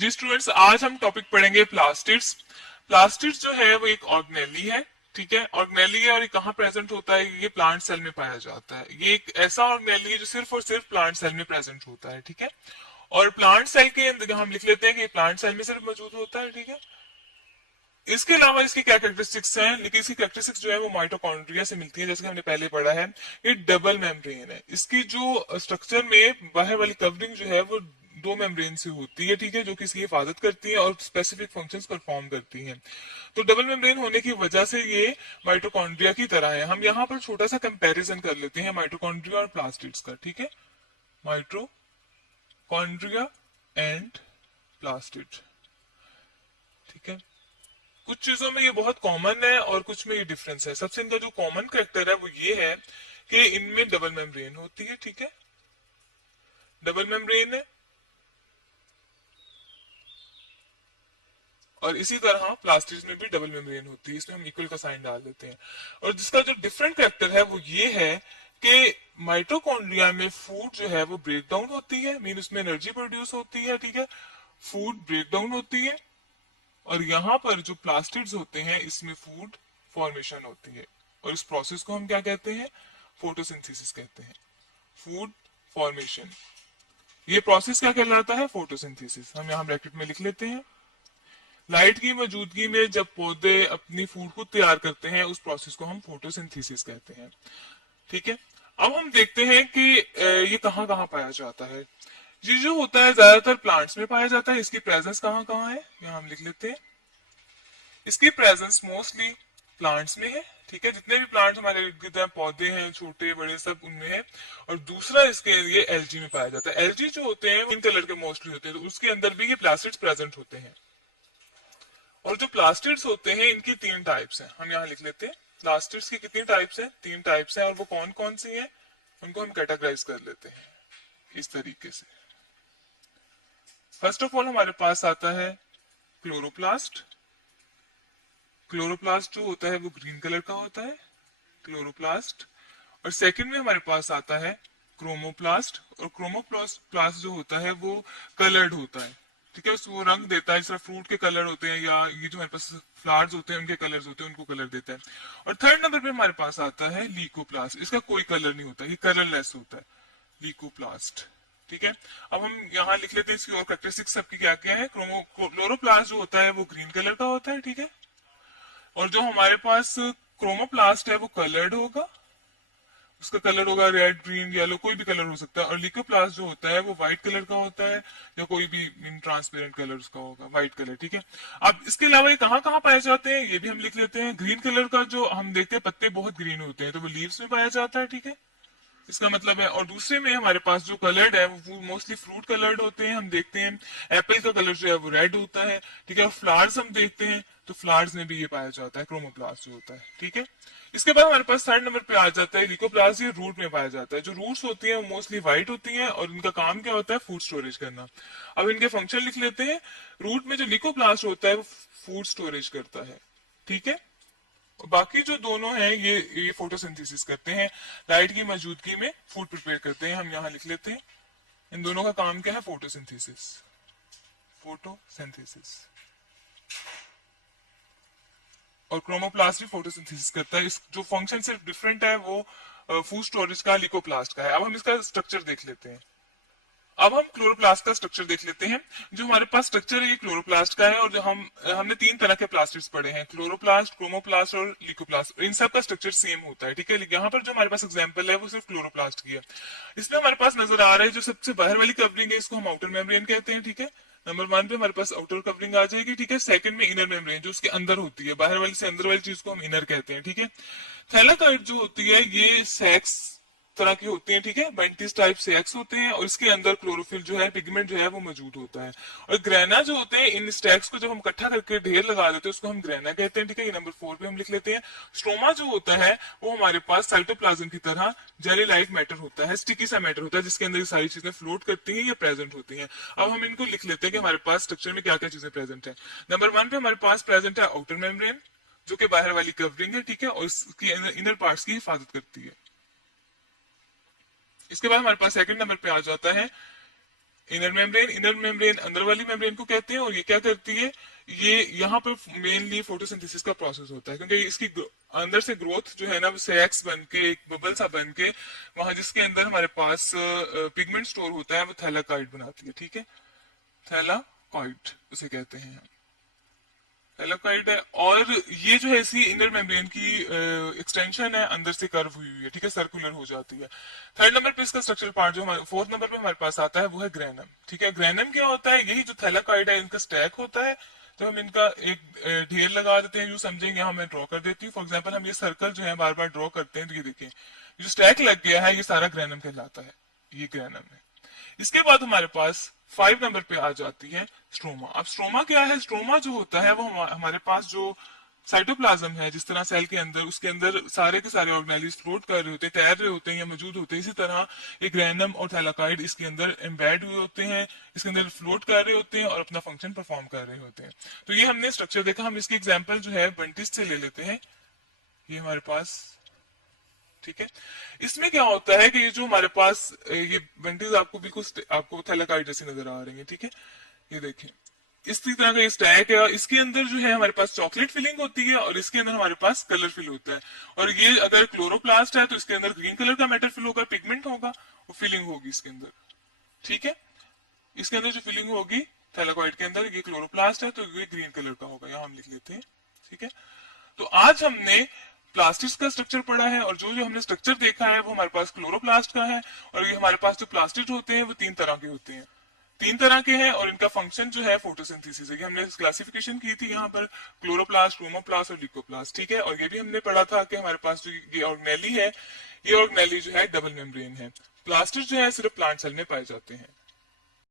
जी students, आज हम topic पढ़ेंगे प्लास्टिड्स। प्लास्टिड्स जो है वो एक ऑर्गेनेली है, ठीक है। ऑर्गेनेली है और ये कहाँ प्रेजेंट होता है? ये प्लांट सेल में पाया जाता है। ये एक ऐसा ऑर्गेनेली है जो सिर्फ और सिर्फ प्लांट सेल में प्रेजेंट होता है, ठीक है। और प्लांट सेल के अंदर हम लिख लेते हैं कि प्लांट सेल में सिर्फ मौजूद होता है, ठीक है। इसके अलावा इसकी क्या कैरेक्टरिस्टिक्स हैं? लेकिन इसकी कैरेक्टरिस्टिक्स जो है वो माइटोकॉन्ड्रिया से मिलती है, जैसे कि हमने पहले पढ़ा है। ये डबल मेम्ब्रेन है। इसकी जो स्ट्रक्चर में बाहर वाली कवरिंग जो है वो दो मेम्ब्रेन से होती है, ठीक है, जो कि इसकी हिफाजत करती है और स्पेसिफिक फंक्शंस परफॉर्म करती हैं। तो डबल मेम्ब्रेन होने की वजह से ये माइटोकॉन्ड्रिया की तरह है। हम यहाँ पर छोटा सा कंपैरिजन कर लेते हैं माइटोकॉन्ड्रिया और प्लास्टिड्स का, ठीक है। माइटोकॉन्ड्रिया एंड प्लास्टिड, ठीक है। कुछ चीजों में ये बहुत कॉमन है और कुछ में ये डिफरेंस है। सबसे इनका जो कॉमन कैरेक्टर है वो ये है कि इनमें डबल मेम्ब्रेन होती है, ठीक है। डबल मेम्ब्रेन है और इसी तरह प्लास्टिड्स में भी डबल मेम्ब्रेन होती है। इसमें हम इक्वल का साइन डाल देते हैं। और जिसका जो डिफरेंट कैरेक्टर है वो ये है कि माइटोकॉन्ड्रिया में फूड जो है वो ब्रेक डाउन होती है, मीन उसमें एनर्जी प्रोड्यूस होती है, ठीक है। फूड ब्रेक डाउन होती है। और यहाँ पर जो प्लास्टिड्स होते हैं इसमें फूड फॉर्मेशन होती है। और इस प्रोसेस को हम क्या कहते हैं? फोटोसिंथेसिस कहते हैं। फूड फॉर्मेशन, ये प्रोसेस क्या कहलाता है? फोटोसिंथेसिस। हम यहाँ ब्रैकेट में लिख लेते हैं। लाइट की मौजूदगी में जब पौधे अपनी फूड को तैयार करते हैं उस प्रोसेस को हम फोटोसिंथेसिस कहते हैं, ठीक है। अब हम देखते हैं कि ये कहाँ कहाँ पाया जाता है। ये जो होता है ज्यादातर प्लांट्स में पाया जाता है। इसकी प्रेजेंस कहाँ कहाँ है, यहाँ हम लिख लेते हैं। इसकी प्रेजेंस मोस्टली प्लांट्स में है, ठीक है। जितने भी प्लांट्स हमारे इर्द गिर्द हैं, पौधे हैं छोटे बड़े सब, उनमें है। और दूसरा इसके लिए एलजी में पाया जाता है। एलजी जो होते हैं ग्रीन कलर के मोस्टली होते हैं, तो उसके अंदर भी ये प्लास्टिड्स प्रेजेंट होते हैं। और जो प्लास्टिड्स होते हैं इनकी तीन टाइप्स हैं, हम यहाँ लिख लेते हैं। प्लास्टिड्स की कितनी टाइप्स हैं? तीन टाइप्स हैं। और वो कौन कौन सी हैं उनको हम कैटेगराइज कर लेते हैं इस तरीके से। फर्स्ट ऑफ ऑल हमारे पास आता है क्लोरोप्लास्ट। क्लोरोप्लास्ट जो होता है वो ग्रीन कलर का होता है, क्लोरोप्लास्ट। और सेकंड में हमारे पास आता है क्रोमोप्लास्ट। और क्रोमोप्लास्ट प्लास्ट जो होता है वो कलर्ड होता है, ठीक है। वो रंग देता है, जिस तरह फ्रूट के कलर होते हैं या ये जो हमारे पास फ्लावर्स होते हैं उनके कलर्स होते हैं, उनको कलर देता है। और थर्ड नंबर पे हमारे पास आता है लीकोप्लास्ट। इसका कोई कलर नहीं होता, ये कलरलेस होता है, लीकोप्लास्ट, ठीक है। अब हम यहाँ लिख लेते हैं इसकी और कैरेक्टरिस्टिक्स सबकी क्या क्या है। क्लोरोप्लास्ट जो होता है वो ग्रीन कलर का होता है, ठीक है। और जो हमारे पास क्रोमोप्लास्ट है वो कलर्ड होगा, उसका कलर होगा रेड ग्रीन येलो, कोई भी कलर हो सकता है। और लिकोप्लास्ट जो होता है वो व्हाइट कलर का होता है या कोई भी ट्रांसपेरेंट कलर उसका होगा, व्हाइट कलर, ठीक है। अब इसके अलावा ये कहाँ कहाँ पाए जाते हैं ये भी हम लिख लेते हैं। ग्रीन कलर का जो हम देखते हैं पत्ते बहुत ग्रीन होते हैं तो वो लीव्स में पाया जाता है, ठीक है, इसका मतलब है। और दूसरे में हमारे पास जो कलर्ड है वो मोस्टली फ्रूट कलर्ड होते हैं। हम देखते हैं एप्पल का कलर जो है वो रेड होता है, ठीक है। और फ्लावर्स हम देखते हैं तो फ्लावर्स में भी ये पाया जाता है, क्रोमोप्लास्ट जो होता है, ठीक है। इसके बाद हमारे पास थर्ड नंबर पे आ जाता है लिकोप्लास्ट। ये रूट में पाया जाता है। जो रूट्स होती हैं वो मोस्टली व्हाइट होती हैं और इनका काम क्या होता है? फूड स्टोरेज करना। अब इनके फंक्शन लिख लेते हैं। रूट में जो लिकोप्लास्ट होता है वो फूड स्टोरेज करता है, ठीक है। बाकी जो दोनों हैं ये फोटोसिंथेसिस करते हैं, लाइट की मौजूदगी में फूड प्रिपेयर करते हैं। हम यहाँ लिख लेते हैं इन दोनों का काम क्या है? Photosynthesis, photosynthesis. और क्रोमोप्लास्ट भी फोटोसिंथेसिस करता है। इस जो फंक्शन सिर्फ डिफरेंट है वो फूड स्टोरेज का, लिकोप्लास्ट का है। अब हम इसका स्ट्रक्चर देख लेते हैं। अब हम क्लोरोप्लास्ट का स्ट्रक्चर देख लेते हैं। जो हमारे पास स्ट्रक्चर है ये क्लोरोप्लास्ट का है। और जो हमने तीन तरह के प्लास्टिड्स पढ़े हैं, क्लोरोप्लास्ट, क्रोमोप्लास्ट और लिकोप्लास्ट। इन सब का स्ट्रक्चर सेम होता है, ठीक है। यहाँ पर जो हमारे पास एग्जांपल है वो सिर्फ क्लोरोप्लास्ट की है। इसमें हमारे पास नजर आ रहा है जो सबसे बाहर वाली कवरिंग है इसको हम आउटर मेम्ब्रेन कहते हैं, ठीक है। नंबर वन पे हमारे पास आउटर कवरिंग आ जाएगी, ठीक है। सेकंड में इनर मेम्ब्रेन जो उसके अंदर होती है, बाहर वाली से अंदर वाली चीज को हम इनर कहते हैं, ठीक है। थैलाकॉइड जो होती है ये सेक्स तरह की होती हैं, ठीक है। बेंटिस टाइप से एक्स होते हैं और इसके अंदर क्लोरोफिल जो है, पिगमेंट जो है वो मौजूद होता है। और ग्रेना जो होते हैं, इन स्टैक्स को जब हम इकट्ठा करके ढेर लगा देते हैं उसको हम ग्रेना कहते हैं, ठीक है। ये नंबर 4 पे हम लिख लेते हैं। स्ट्रोमा जो होता है वो हमारे पास साइटोप्लाज्म की तरह जेली लाइक मैटर होता है, स्टिकी सा मैटर होता है जिसके अंदर ये सारी चीजें फ्लोट करती हैं या प्रेजेंट होती हैं। अब हम इनको लिख लेते हैं कि हमारे पास स्ट्रक्चर में क्या क्या चीजें प्रेजेंट है। नंबर 1 पे हमारे पास प्रेजेंट है आउटर मेम्ब्रेन जो कि बाहर वाली कवरिंग है, ठीक है, और इसकी इनर पार्ट्स की हिफाजत करती है। इसके बाद हमारे पास सेकंड नंबर पे आ जाता है इनर मेम्ब्रेन अंदर वाली मेम्ब्रेन को कहते हैं, और ये क्या करती है, ये यहाँ पर मेनली फोटोसिंथेसिस का प्रोसेस होता है, क्योंकि इसकी अंदर से ग्रोथ जो है ना, सैक्स बन के एक बबल सा बन के वहां जिसके अंदर हमारे पास पिगमेंट स्टोर होता है, वो थैलाकॉइड बनाती है। ठीक है, थैलाकॉइड उसे कहते हैं, थैलाकॉइड है। और ये जो है इसी इनर मेम्ब्रेन की एक्सटेंशन है, अंदर से कर्व हुई हुई है। ठीक है, सर्कुलर हो जाती है। थर्ड नंबर पे इसका स्ट्रक्चरल पार्ट जो हमारे फोर्थ नंबर पे हमारे पास आता है वो है ग्रेनम। ठीक है, ग्रेनम क्या होता है, यही जो थैलाकॉइड है इनका स्टैक होता है। तो हम इनका एक ढेर लगा देते हैं, जो समझेंगे यहाँ मैं ड्रॉ कर देती हूँ। फॉर एग्जाम्पल हम ये सर्कल जो है बार बार ड्रॉ करते हैं, तो ये देखिए जो स्टैक लग गया है ये सारा ग्रेनम कहलाता है, ये ग्रेनम है। इसके बाद हमारे पास 5 नंबर पे आ जाती है स्ट्रोमा। अब स्ट्रोमा क्या है, स्ट्रोमा जो होता है वो हमारे पास जो साइटोप्लाज्म है, जिस तरह सेल के अंदर, उसके अंदर सारे के सारे ऑर्गेनेलिज फ्लोट कर रहे होते हैं, तैर रहे होते हैं या मौजूद होते हैं, इसी तरह ये ग्रेनम और थैलाकॉइड इसके अंदर एम्बेड हुए होते हैं, इसके अंदर फ्लोट कर रहे होते हैं और अपना फंक्शन परफॉर्म कर रहे होते हैं। तो ये हमने स्ट्रक्चर देखा। हम इसकी एग्जाम्पल जो है वेंटिस से ले लेते हैं। ये हमारे पास, ठीक है, इसमें क्या होता है कि ये जो हमारे पास ये वेंटिस आपको बिल्कुल आपको थैलाकॉइड जैसे नजर आ रही है। ठीक है, ये देखें इसी तरह का ये स्टैक है, इसके अंदर जो है हमारे पास चॉकलेट फिलिंग होती है और इसके अंदर हमारे पास कलर फिल होता है। और ये अगर क्लोरोप्लास्ट है तो इसके अंदर ग्रीन कलर का मैटर फिल होगा, पिगमेंट होगा, वो फिलिंग होगी इसके अंदर। ठीक है, इसके अंदर जो फिलिंग होगी थैलाकॉइड के अंदर, ये क्लोरोप्लास्ट है तो ये ग्रीन कलर का होगा, यहाँ हम लिख लेते हैं। ठीक है, तो आज हमने प्लास्टिक्स का स्ट्रक्चर पढ़ा है, और जो जो हमने स्ट्रक्चर देखा है वो हमारे पास क्लोरोप्लास्ट का है। और ये हमारे पास जो प्लास्टिक होते हैं वो 3 तरह के होते हैं, 3 तरह के हैं, और इनका फंक्शन जो है फोटोसिंथेसिस है। ये हमने क्लासिफिकेशन की थी यहाँ पर, क्लोरोप्लास्ट, क्रोमोप्लास्ट और लिकोप्लास्ट। ठीक है, और ये भी हमने पढ़ा था कि हमारे पास जो ये ऑर्गेनेली है, ये ऑर्गेनेली जो है डबल मेम्ब्रेन है। प्लास्टिक जो है सिर्फ प्लांट सेल में पाए जाते हैं।